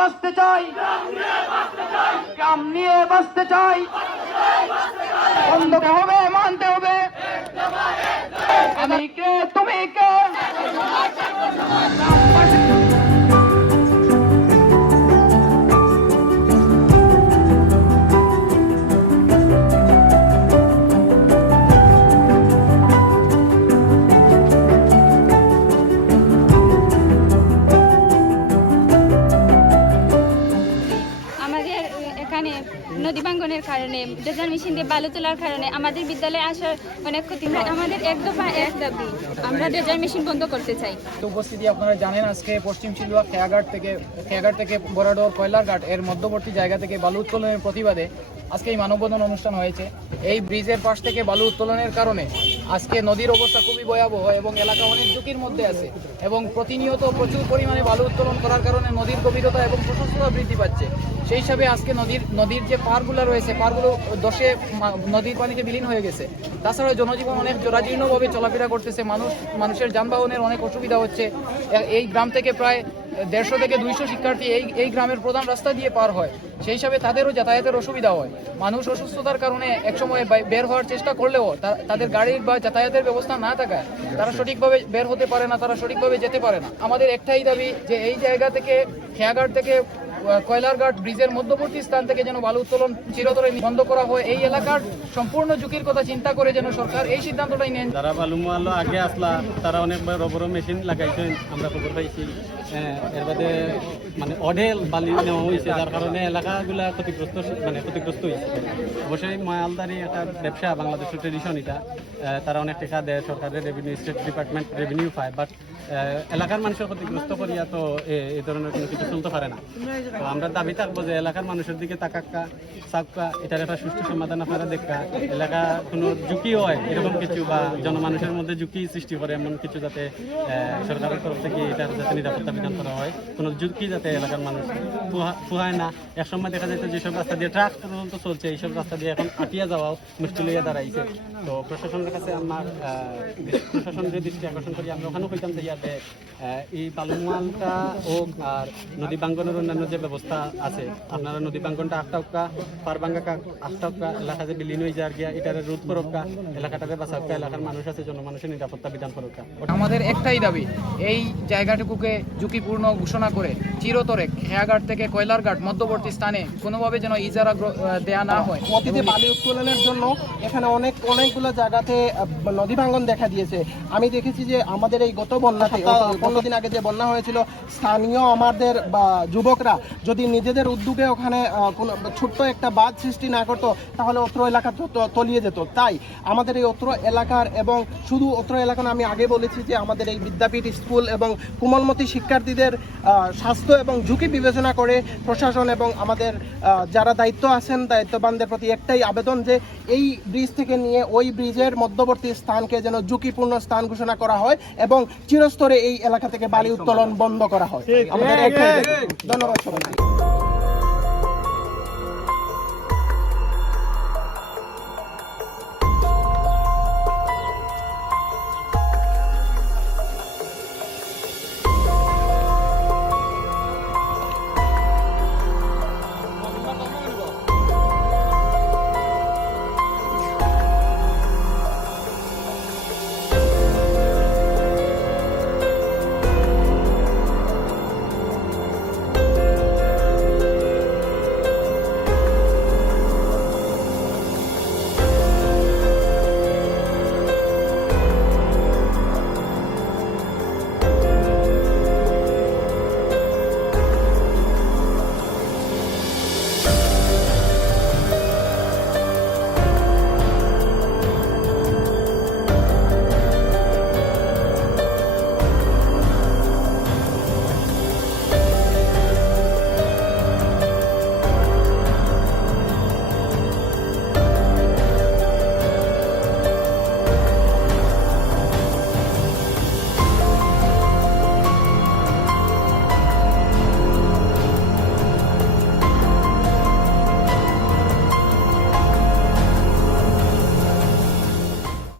বাঁচতে চাই, গ্রাম নিয়ে বাঁচতে চাই, বন্ধকে হবে মানতে হবে। আমি কে তুমি কে, নদী ভাঙ্গনের কারণে ড্রেজার মেশিন দিয়ে বালু তোলার কারণে আমাদের বিদ্যালয়ে আসার অনেক ক্ষতি হয়। আমাদের এক দফা এক দাবি, আমরা ড্রেজার মেশিন বন্ধ করতে চাই। উপস্থিতি আপনারা জানেন, আজকে পশ্চিম শিলুয়া খেয়াঘাট থেকে বরাডোর কয়লারঘাট এর মধ্যবর্তী জায়গা থেকে বালু উত্তোলনের প্রতিবাদে আজকে এই মানববন্ধন অনুষ্ঠান হয়েছে। এই ব্রিজের পাশ থেকে বালু উত্তোলনের কারণে আজকে নদীর অবস্থা খুবই ভয়াবহ এবং এলাকা অনেক ঝুঁকির মধ্যে আছে এবং প্রতিনিয়ত প্রচুর পরিমাণে বালু উত্তোলন করার কারণে নদীর গভীরতা এবং প্রশস্ততা বৃদ্ধি পাচ্ছে। সেই হিসাবে আজকে নদীর যে পাড়গুলো রয়েছে, পাড়গুলো দশে নদীর পানিতে বিলীন হয়ে গেছে। তাছাড়া জনজীবন অনেক জরাজীর্ণভাবে চলাফেরা করতেছে, মানুষের যানবাহনের অনেক অসুবিধা হচ্ছে। এই গ্রাম থেকে প্রায় 150 থেকে 200 শিক্ষার্থী এই গ্রামের প্রধান রাস্তা দিয়ে পার হয়। সেই হিসাবে তাদেরও যাতায়াতের অসুবিধা হয়। মানুষ অসুস্থতার কারণে একসময় বের হওয়ার চেষ্টা করলেও তাদের গাড়ির বা যাতায়াতের ব্যবস্থা না থাকায় তারা সঠিকভাবে বের হতে পারে না, তারা সঠিকভাবে যেতে পারে না। আমাদের একটাই দাবি যে এই জায়গা থেকে খেয়াঘাট থেকে কয়লারঘাট ব্রিজের মধ্যবর্তী স্থান থেকে যেন বালু উত্তোলন চিরতরে বন্ধ করা হয়। এই এলাকার সম্পূর্ণ ঝুঁকির কথা চিন্তা করে যেন সরকার এই সিদ্ধান্তটাই নেন। যারা বালু মাল আগে আসলা তারা অনেক বড় বড় মেশিন লাগাইছেন, আমরা খবর পাইছি। এর বাদে মানে অঢেল বালি নেওয়া হয়েছে, যার কারণে এলাকাগুলা ক্ষতিগ্রস্ত হয়েছে। অবশ্যই মালদারি একটা ব্যবসা, বাংলাদেশের ট্রেডিশন এটা। তারা অনেক টাকা দেয়, সরকারের রেভিনিউ, স্টেট ডিপার্টমেন্ট রেভিনিউ পায়, বাট এলাকার মানুষের ক্ষতিগ্রস্ত করিয়া তো এই ধরনের কোনো কিছু চলতে পারে না। তো আমরা দাবি থাকবো যে এলাকার মানুষের দিকে তাকাক্কা সাক্কা, এটার একটা সুষ্ঠু সমাধান আপনারা দেখা, এলাকা কোনো ঝুঁকি হয় এরকম কিছু বা জনমানুষের মধ্যে ঝুঁকি সৃষ্টি করে এমন কিছু যাতে সরকারের তরফ থেকে এটার যাতে নিরাপত্তা বিধান করা হয়, কোনো ঝুঁকি যাতে এলাকার মানুষ ফুহায় না। একসময় দেখা যেত যেসব রাস্তা দিয়ে ট্রাক পর্যন্ত চলছে, এইসব রাস্তা দিয়ে এখন আটিয়া যাওয়াও মুশকিল হইয়া দাঁড়াইছে। তো প্রশাসনের কাছে আমার প্রশাসনের দৃষ্টি আকর্ষণ করি, আমরা ওখানেও কইতাম যে ইয়াতে এই বালুমালটা হোক আর নদী বাঙ্গনের অন্যান্য যে ব্যবস্থা আছে, আপনারা নদী বাঙ্গনটা আটটাউকা, পার ভাঙ্গা আটটাউকা, এলাকা যে বিলীন হয়ে যাওয়ার গিয়া এটারে রোধ করুকা, এলাকাটারে বাঁচাউকা, এলাকার মানুষ আছে জনমানুষের নিরাপত্তা বিধান করুকা। আমাদের একটাই দাবি, এই জায়গাটুকুকে ঝুঁকিপূর্ণ ঘোষণা করে চিরতরে খেয়াঘাট থেকে কয়লারঘাট মধ্যবর্তী স্থানে কোনোভাবে যেন ইজারা দেয়া না হয়। অতীতে বালি উত্তোলনের জন্য এখানে অনেকগুলো জায়গাতে নদী ভাঙ্গন দেখা দিয়েছে। আমি দেখেছি যে আমাদের এই গত বন্যাতে 15 দিন আগে যে বন্যা হয়েছিল, স্থানীয় আমাদের বা যুবকরা যদি নিজেদের উদ্যোগে ওখানে কোনো ছোট্ট একটা বাঁধ সৃষ্টি না করতো তাহলে অত্র এলাকা তলিয়ে যেত। তাই আমাদের এই অত্র এলাকার এবং শুধু অত্র এলাকা না, আমি আগে বলেছি যে আমাদের এই বিদ্যাপীঠ স্কুল এবং কোমলমতি শিক্ষার্থীদের স্বাস্থ্য এবং ঝুঁকি বিবেচনা করে প্রশাসন এবং আমাদের যারা দায়িত্ব আছেন দায়িত্ববানদের প্রতি একটাই আবেদন যে এই ব্রিজ থেকে নিয়ে ওই ব্রিজের মধ্যবর্তী স্থানকে যেন ঝুঁকিপূর্ণ স্থান ঘোষণা করা হয় এবং চিরস্তরে এই এলাকা থেকে বালি উত্তোলন বন্ধ করা হয়। আমাদের ধন্যবাদ সবাইকে।